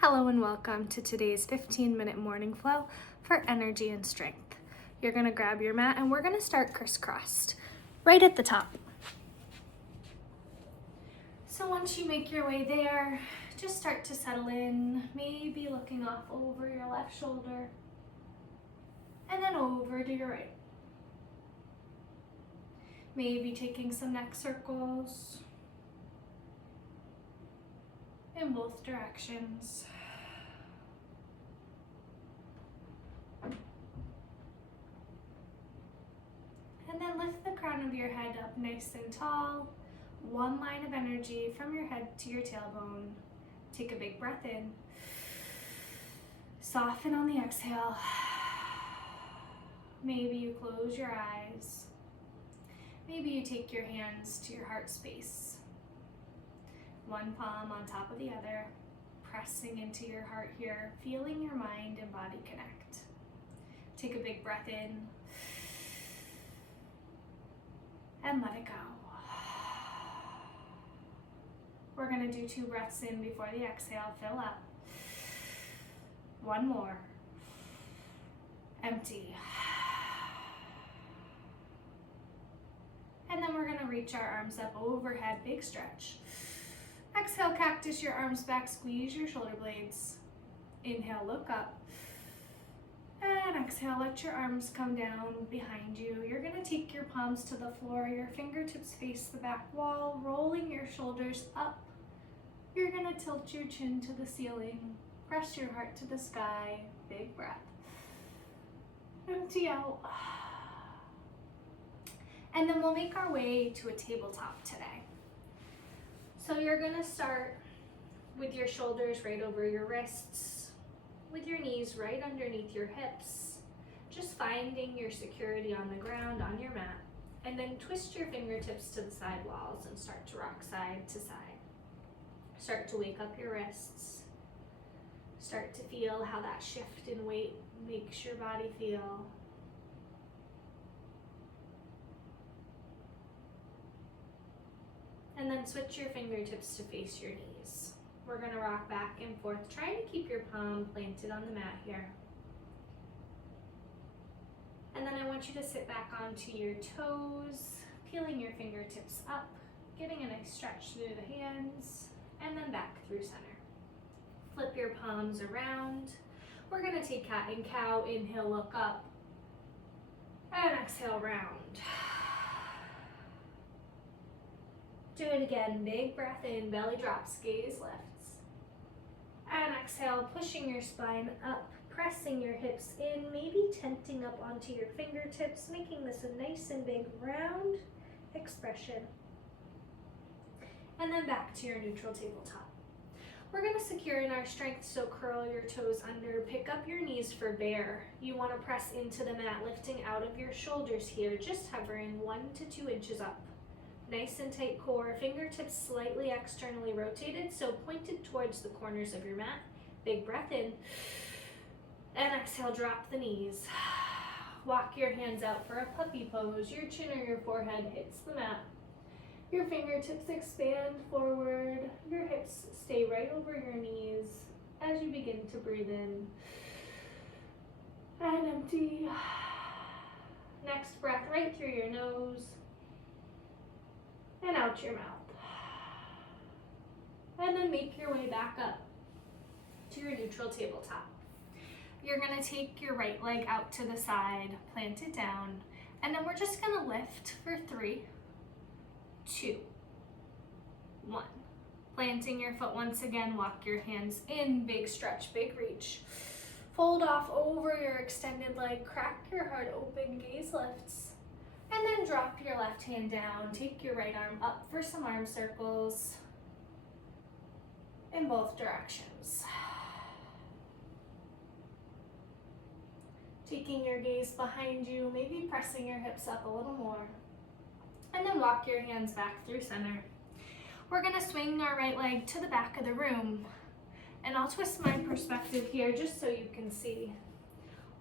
Hello and welcome to today's 15-minute morning flow for energy and strength. You're gonna grab your mat and we're gonna start crisscrossed right at the top. So once you make your way there, just start to settle in, maybe looking off over your left shoulder and then over to your right. Maybe taking some neck circles in both directions. And then lift the crown of your head up nice and tall. One line of energy from your head to your tailbone. Take a big breath in. Soften on the exhale. Maybe you close your eyes. Maybe you take your hands to your heart space. One palm on top of the other, pressing into your heart here, feeling your mind and body connect. Take a big breath in and let it go. We're gonna do 2 breaths in before the exhale. Fill up. One more. Empty. And then we're gonna reach our arms up overhead, big stretch. Exhale, cactus your arms back, squeeze your shoulder blades. Inhale, look up. And exhale, let your arms come down behind you. You're gonna take your palms to the floor, your fingertips face the back wall, rolling your shoulders up. You're gonna tilt your chin to the ceiling, press your heart to the sky, big breath. Empty out. And then we'll make our way to a tabletop today. So you're gonna start with your shoulders right over your wrists, with your knees right underneath your hips, just finding your security on the ground, on your mat, and then twist your fingertips to the side walls and start to rock side to side. Start to wake up your wrists. Start to feel how that shift in weight makes your body feel. And then switch your fingertips to face your knees. We're gonna rock back and forth, trying to keep your palm planted on the mat here. And then I want you to sit back onto your toes, peeling your fingertips up, getting a nice stretch through the hands, and then back through center. Flip your palms around. We're gonna take cat and cow. Inhale, look up, and exhale, round. Do it again, big breath in, belly drops, gaze lifts. And exhale, pushing your spine up, pressing your hips in, maybe tenting up onto your fingertips, making this a nice and big round expression. And then back to your neutral tabletop. We're gonna secure in our strength, so curl your toes under, pick up your knees for bear. You wanna press into the mat, lifting out of your shoulders here, just hovering 1 to 2 inches up. Nice and tight core, fingertips slightly externally rotated, so pointed towards the corners of your mat. Big breath in, and exhale, drop the knees. Walk your hands out for a puppy pose. Your chin or your forehead hits the mat. Your fingertips expand forward. Your hips stay right over your knees as you begin to breathe in. And empty. Next breath right through your nose and out your mouth. And then make your way back up to your neutral tabletop. You're gonna take your right leg out to the side, plant it down, and then we're just gonna lift for 3, 2, 1. Planting your foot once again, walk your hands in, big stretch, big reach. Fold off over your extended leg, crack your heart open, gaze lifts. And then drop your left hand down, take your right arm up for some arm circles in both directions. Taking your gaze behind you, maybe pressing your hips up a little more. And then walk your hands back through center. We're gonna swing our right leg to the back of the room. And I'll twist my perspective here just so you can see.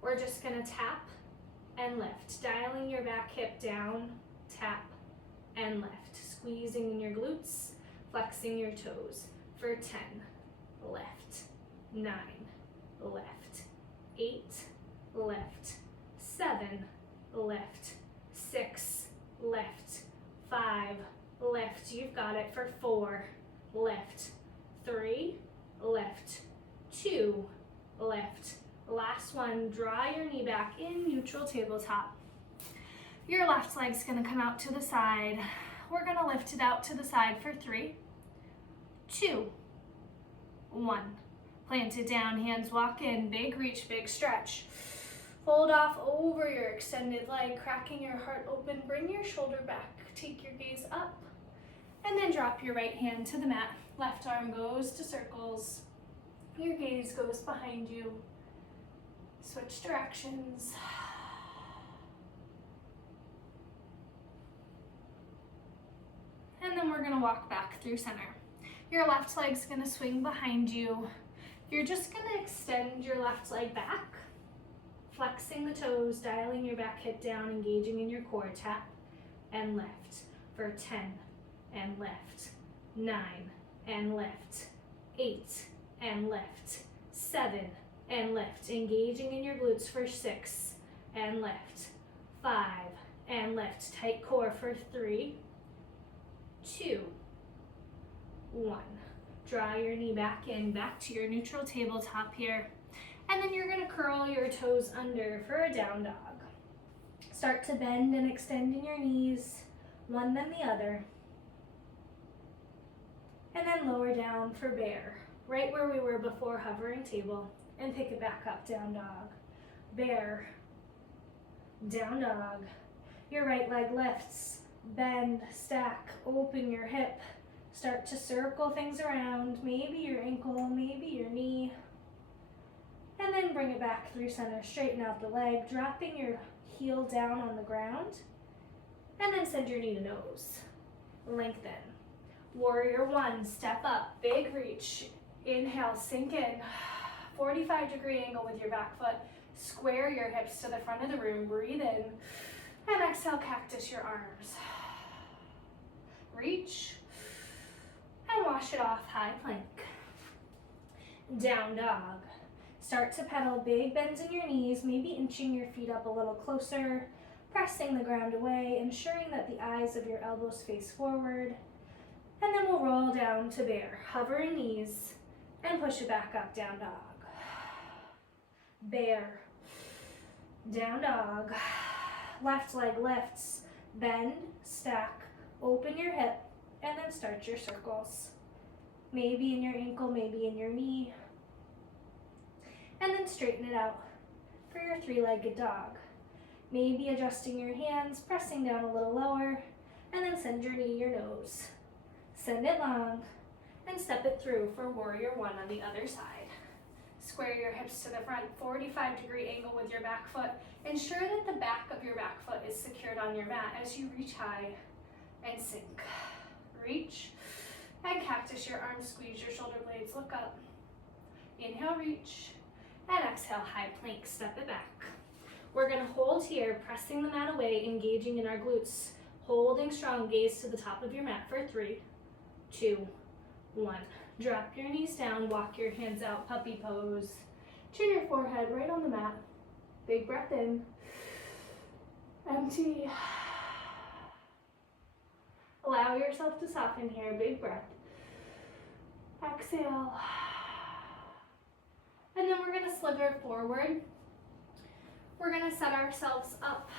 We're just gonna tap and lift, dialing your back hip down, tap and lift, squeezing in your glutes, flexing your toes for 10, lift, 9, left, 8, left, 7, left, 6, left, 5, left, you've got it for 4, left, 3, left, 2, left, last one, draw your knee back in neutral tabletop. Your left leg's gonna come out to the side. We're gonna lift it out to the side for 3, 2, 1. Plant it down, hands walk in, big reach, big stretch. Fold off over your extended leg, cracking your heart open, bring your shoulder back, take your gaze up, and then drop your right hand to the mat. Left arm goes to circles, your gaze goes behind you. Switch directions. And then we're gonna walk back through center. Your left leg's gonna swing behind you. You're just gonna extend your left leg back, flexing the toes, dialing your back hip down, engaging in your core. Tap and left for 10 and left, 9 and left, 8 and left, 7 and left, engaging in your glutes for 6 and left, 5 and left, tight core for 3, 2, 1. Draw your knee back in, back to your neutral tabletop here. And then you're gonna curl your toes under for a down dog. Start to bend and extend in your knees, one then the other. And then lower down for bear, right where we were before hovering table, and pick it back up, down dog. Bear, down dog. Your right leg lifts, bend, stack, open your hip. Start to circle things around, maybe your ankle, maybe your knee. And then bring it back through center, straighten out the leg, dropping your heel down on the ground. And then send your knee to nose. Lengthen. Warrior 1, step up, big reach. Inhale, sink in. 45-degree angle with your back foot. Square your hips to the front of the room, breathe in. And exhale, cactus your arms. Reach. And wash it off, high plank. Down dog. Start to pedal, big bends in your knees, maybe inching your feet up a little closer, pressing the ground away, ensuring that the eyes of your elbows face forward. And then we'll roll down to bear, hovering knees, and push it back up, down dog. Bear, down dog. Left leg lifts, bend, stack, open your hip, and then start your circles. Maybe in your ankle, maybe in your knee. And then straighten it out for your 3-legged dog. Maybe adjusting your hands, pressing down a little lower, and then send your knee your nose. Send it long, and step it through for warrior 1 on the other side. Square your hips to the front, 45-degree angle with your back foot. Ensure that the back of your back foot is secured on your mat as you reach high and sink. Reach, and cactus your arms, squeeze your shoulder blades, look up. Inhale, reach, and exhale, high plank, step it back. We're gonna hold here, pressing the mat away, engaging in our glutes, holding strong, gaze to the top of your mat for 3, 2, 1. Drop your knees down, walk your hands out, puppy pose. Chin your forehead right on the mat. Big breath in. Empty. Allow yourself to soften here, big breath. Exhale. And then we're gonna slither forward. We're gonna set ourselves up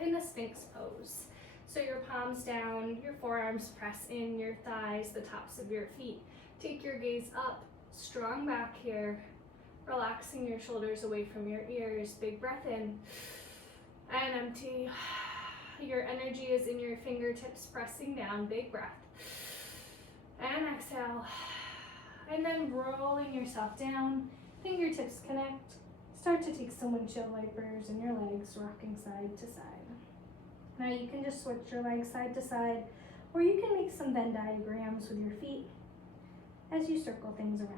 in a Sphinx pose. So your palms down, your forearms press in, your thighs, the tops of your feet. Take your gaze up, strong back here, relaxing your shoulders away from your ears. Big breath in and empty. Your energy is in your fingertips, pressing down, big breath. And exhale. And then rolling yourself down, fingertips connect. Start to take some windshield wipers in your legs, rocking side to side. Now you can just switch your legs side to side, or you can make some Venn diagrams with your feet as you circle things around.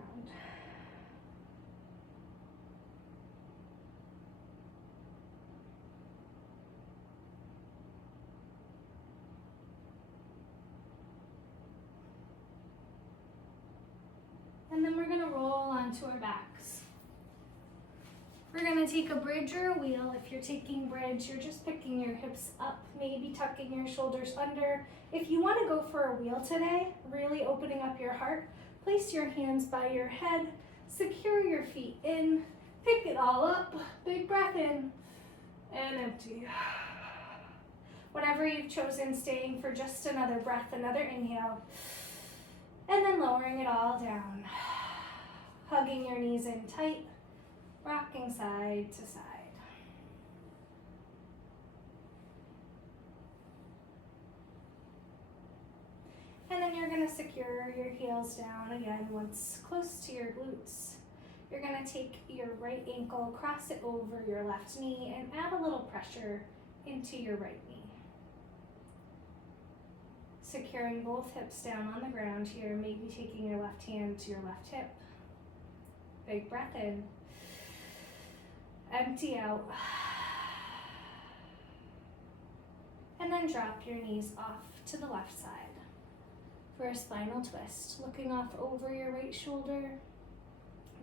And then we're gonna roll onto our backs. We're gonna take a bridge or a wheel. If you're taking bridge, you're just picking your hips up, maybe tucking your shoulders under. If you wanna go for a wheel today, really opening up your heart, place your hands by your head, secure your feet in, pick it all up, big breath in, and empty. Whatever you've chosen, staying for just another breath, another inhale, and then lowering it all down. Hugging your knees in tight, rocking side to side. And then you're gonna secure your heels down again once close to your glutes. You're gonna take your right ankle, cross it over your left knee, and add a little pressure into your right knee. Securing both hips down on the ground here, maybe taking your left hand to your left hip. Big breath in. Empty out. And then drop your knees off to the left side for a spinal twist. Looking off over your right shoulder.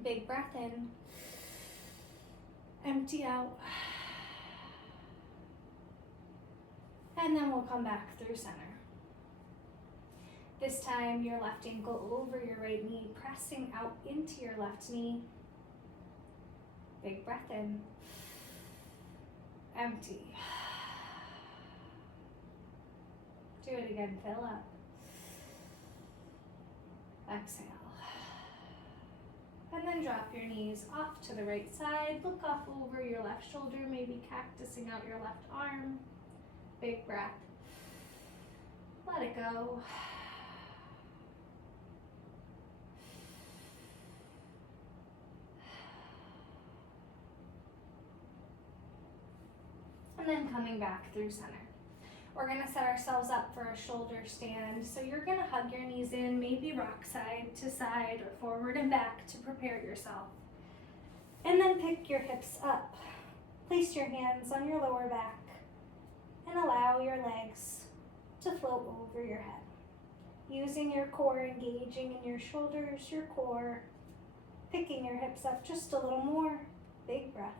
Big breath in. Empty out. And then we'll come back through center. This time, your left ankle over your right knee, pressing out into your left knee. Big breath in. Empty. Do it again, fill up. Exhale. And then drop your knees off to the right side. Look off over your left shoulder, maybe cactusing out your left arm. Big breath. Let it go. And then coming back through center. We're gonna set ourselves up for a shoulder stand. So you're gonna hug your knees in, maybe rock side to side or forward and back to prepare yourself. And then pick your hips up. Place your hands on your lower back and allow your legs to float over your head. Using your core, engaging in your shoulders, your core, picking your hips up just a little more. Big breath.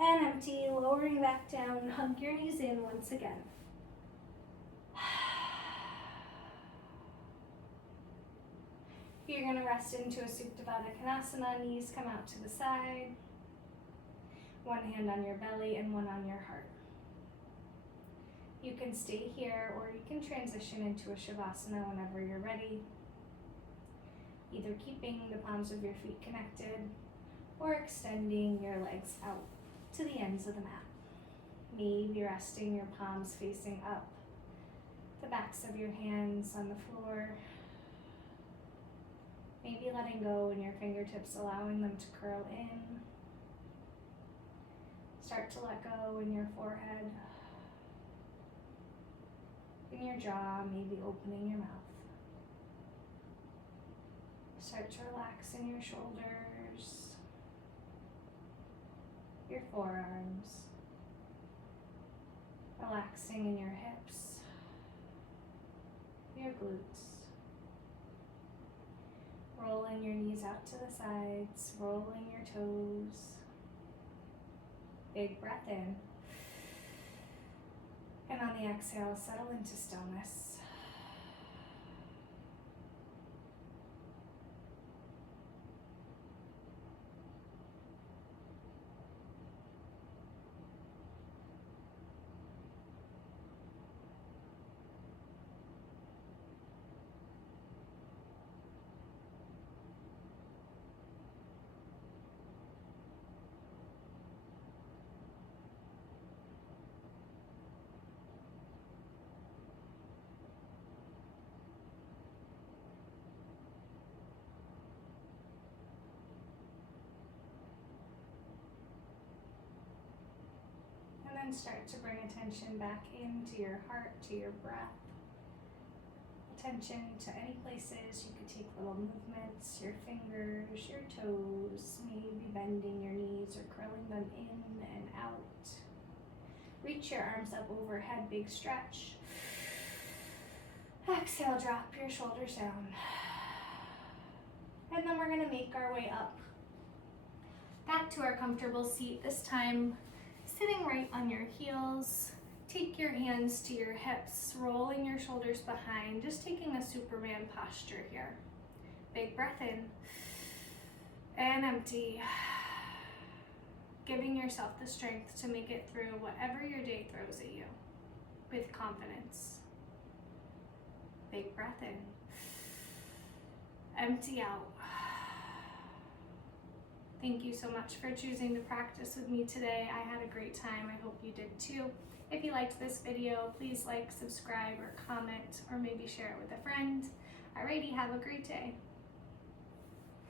And empty, lowering back down, hug your knees in once again. You're gonna rest into a Supta Baddha Konasana, knees come out to the side. One hand on your belly and one on your heart. You can stay here or you can transition into a Savasana whenever you're ready. Either keeping the palms of your feet connected or extending your legs out to the ends of the mat. Maybe resting your palms facing up, the backs of your hands on the floor. Maybe letting go in your fingertips, allowing them to curl in. Start to let go in your forehead, in your jaw, maybe opening your mouth. Start to relax in your shoulders, your forearms, relaxing in your hips, your glutes. Rolling your knees out to the sides, rolling your toes. Big breath in. And on the exhale, settle into stillness. And start to bring attention back into your heart, to your breath. Attention to any places you could take little movements, your fingers, your toes, maybe bending your knees or curling them in and out. Reach your arms up overhead, big stretch. Exhale, drop your shoulders down. And then we're gonna make our way up. Back to our comfortable seat, this time sitting right on your heels. Take your hands to your hips, rolling your shoulders behind, just taking a Superman posture here. Big breath in and empty. Giving yourself the strength to make it through whatever your day throws at you with confidence. Big breath in. Empty out. Thank you so much for choosing to practice with me today. I had a great time. I hope you did too. If you liked this video, please like, subscribe, or comment, or maybe share it with a friend. Alrighty, have a great day.